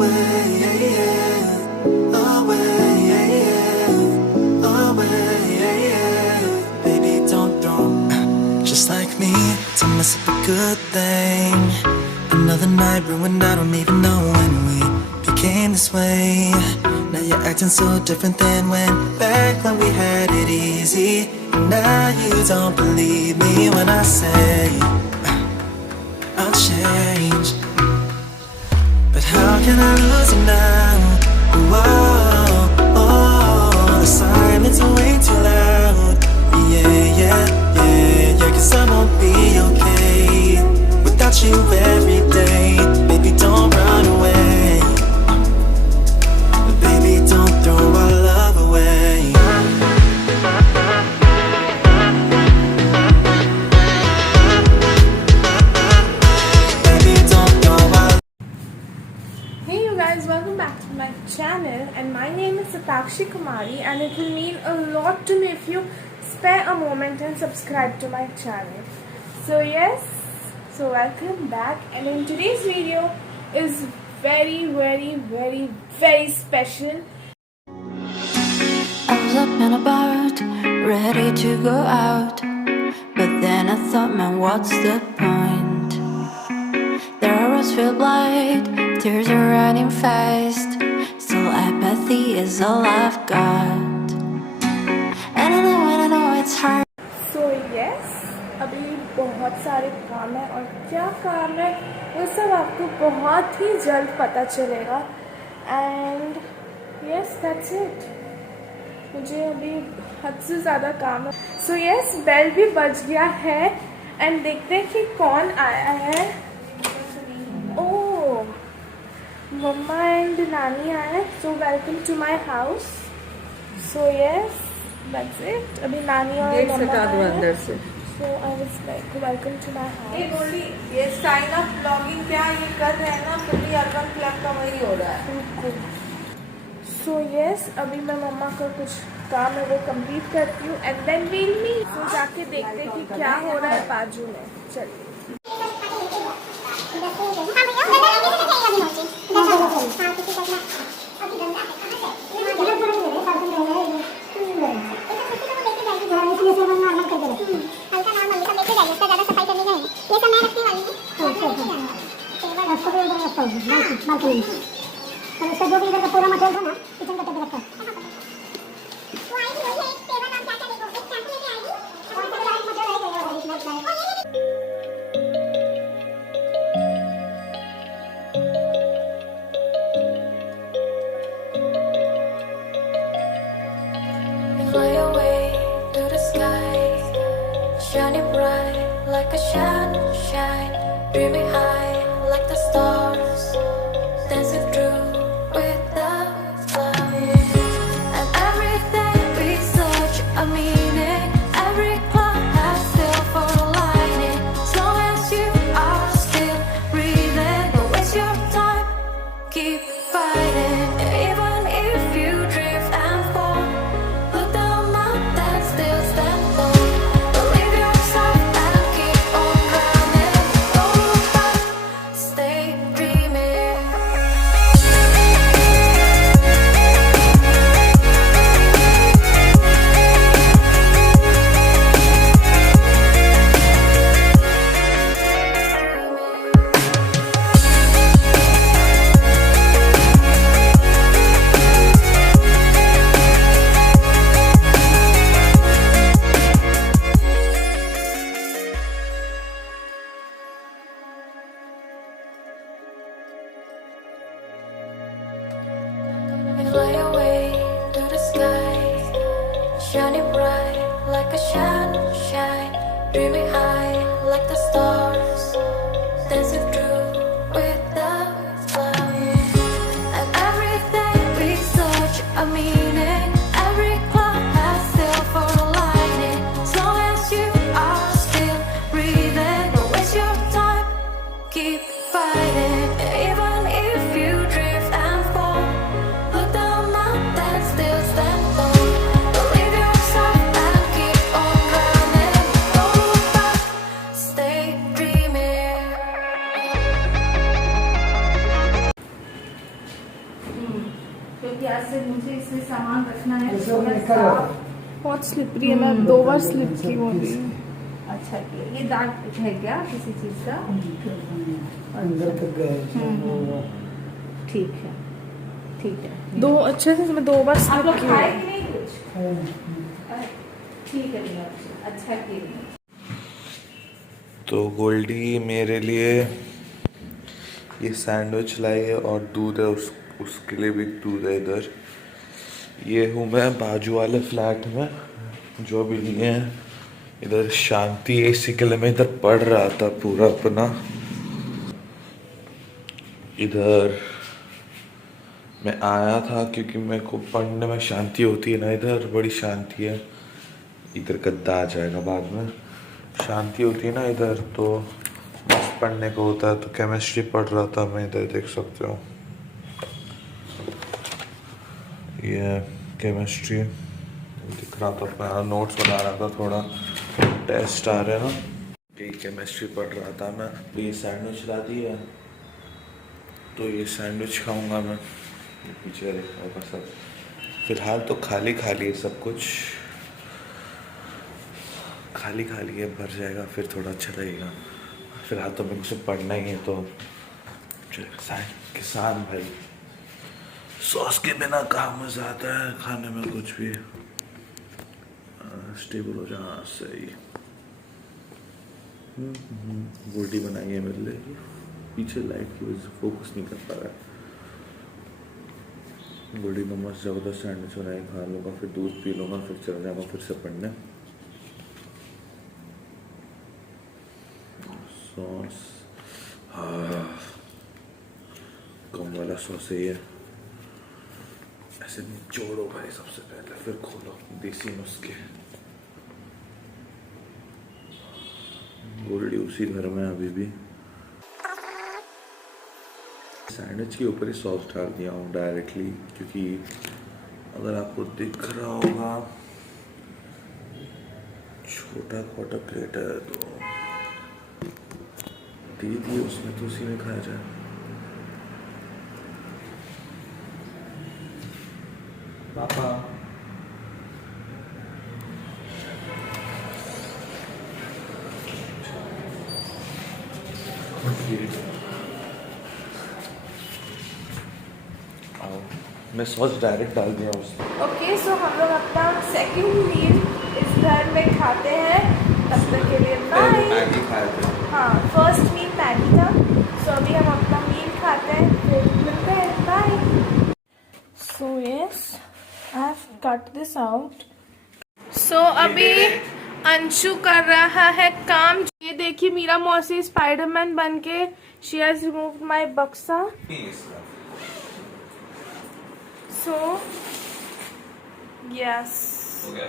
away, yeah, yeah. Away, yeah, yeah. Away, yeah, yeah. Baby, don't throw just like me to mess up a good thing. Another night ruined, I don't even know when we became this way. Now you're acting so different than back when we had it easy. And now you don't believe me when I say I'll change. But how can I lose you now? Whoa, oh, the silence are way too loud. Yeah, yeah, yeah, yeah, 'cause I won't be okay without you every day. Baby, don't run away. Baby, don't throw our love away. Baby, don't throw our. Hey you guys, welcome back to my channel, and my name is Satakashi Kumari, and it will mean a lot to me if you spare a moment and subscribe to my channel. So yes, so welcome back, and in today's video is very special. I was up and about, ready to go out, but then I thought, man, what's the point? There are roads filled blind, tears are running fast, still apathy is all I've got. And I know it's hard. So yes, अभी बहुत सारे काम है, और क्या काम है वो सब आपको बहुत ही जल्द पता चलेगा. And yes, that's it. मुझे अभी हद से ज़्यादा काम है. सो यस, बेल भी बज गया है, एंड देखते हैं कि कौन आया है. ओह, मम्मा एंड नानी आए. So welcome to my house. So yes, that's it. अभी नानी और मम्मा अंदर से. So I was like, welcome to my house. ये गोल्डी, ये साइन अप लॉगिन क्या ये कर रहे हैं ना, फुल्ली अर्बन क्लब का वही हो रहा है. So yes, अभी मैं मम्मा का कुछ काम है वो कंप्लीट करती हूँ, and then we'll meet. तो जाके देखते हैं कि क्या हो रहा है बाजू में. चलिए. इसका जो भी इधर का पूरा मटेरियल था ना किचन का टेबल रखा है. Fly away to the sky, shining bright like a sunshine, dreaming high like the stars, dancing through with the clouds. And everything we search a meaning, every cloud has silver lining. As long as you are still breathing, don't waste your time, keep fighting. Even if you drift and fall, look down now and still stand tall. Believe yourself and keep on running. Don't look back, stay dreaming. Fly away to the sky, shining bright like a sunshine, dreaming high like the stars, dancing through with the clouds. And everything we search a meaning, every cloud has silver lining. As long as you are still breathing, don't waste your time, keep fighting. Even if you drift and fall, look down now and still stand tall. Believe yourself and keep on running. Don't look back, stay dreaming. से मुझे इसमें सामान रखना है ऐसे थोड़ा लिखा सा। रहता है। बहुत स्लिपरी है, मैं 2 बार स्लिप की वो भी। अच्छा किया। ये दाग है क्या किसी चीज का? अंदर तक गए वो। ठीक है, ठीक है। 2 अच्छे से मैं 2 बार आप स्लिप लोग की खाए हूँ। कि नहीं कुछ? ठीक है भैया, अच्छा किया। तो गोल्डी मेरे लिए ये सैंडविच लाई है और दूध है, उसके लिए भी दूध है इधर। ये हूँ मैं बाजू वाले फ्लैट में, जो भी नहीं है इधर शांति। इसी के लिए मैं इधर पढ़ रहा था पूरा अपना। इधर मैं आया था क्योंकि मेरे को पढ़ने में शांति होती है ना, इधर बड़ी शांति है। इधर गद्दा आ जाएगा बाद में। शांति होती है ना इधर, तो मस्त पढ़ने को होता है। तो केमिस्ट्री पढ़ रहा था मैं इधर, देख सकते हो ये केमिस्ट्री दिख रहा था। मैं नोट्स बना रहा था, थोड़ा टेस्ट आ रहे हैं ना, ये केमिस्ट्री पढ़ रहा था मैं। ये सैंडविच ला दी है, तो ये सैंडविच खाऊंगा मैं। ये पीछे होगा सब। फिलहाल तो खाली खाली है सब कुछ, खाली खाली है, भर जाएगा फिर थोड़ा अच्छा लगेगा। फिलहाल तो मेरे को सिर्फ पढ़ना ही है। तो किसान भाई, सॉस के बिना कहाँ मजा आता है खाने में कुछ भी। स्टेबल हो जा सही। रोटी बनाई है मेरे लिए, पीछे लाइट की वजह से फोकस नहीं कर पा रहा है। बड़ी मस्त जबरदस्त सैंडविच बनाए, खा लूँगा, फिर दूध पी लूँगा, फिर चल जाऊँगा फिर से पढ़ने। सॉस कम वाला सॉस है ये। ऐसे निचोड़ो भाई सबसे पहले, फिर खोलो। देसी नुस्खे। गोल्डी उसी घर में अभी भी। सैंडविच के ऊपर ही सॉस डाल दिया हूँ डायरेक्टली, क्योंकि अगर आपको दिख रहा होगा छोटा छोटा प्लेट है तो दे दिए उसमें, तो उसी में खाया जाए। पापा मैं सॉस डायरेक्ट डाल दिया उसमें। ओके, सो हम लोग अपना सेकंड मील इस घर में खाते हैं। तब तक के लिए बाय। मैगी खाए थे। हाँ, फर्स्ट मील मैगी था। सो अभी हम अपना मील खाते हैं, फिर मिलते हैं। Bye. So yes, I have cut this out. So अभी अंशु कर रहा है काम। ये देखिए, मीरा मौसी स्पाइडरमैन बन के शी हैज रिमूव्ड माय बक्सा। So yes. Okay.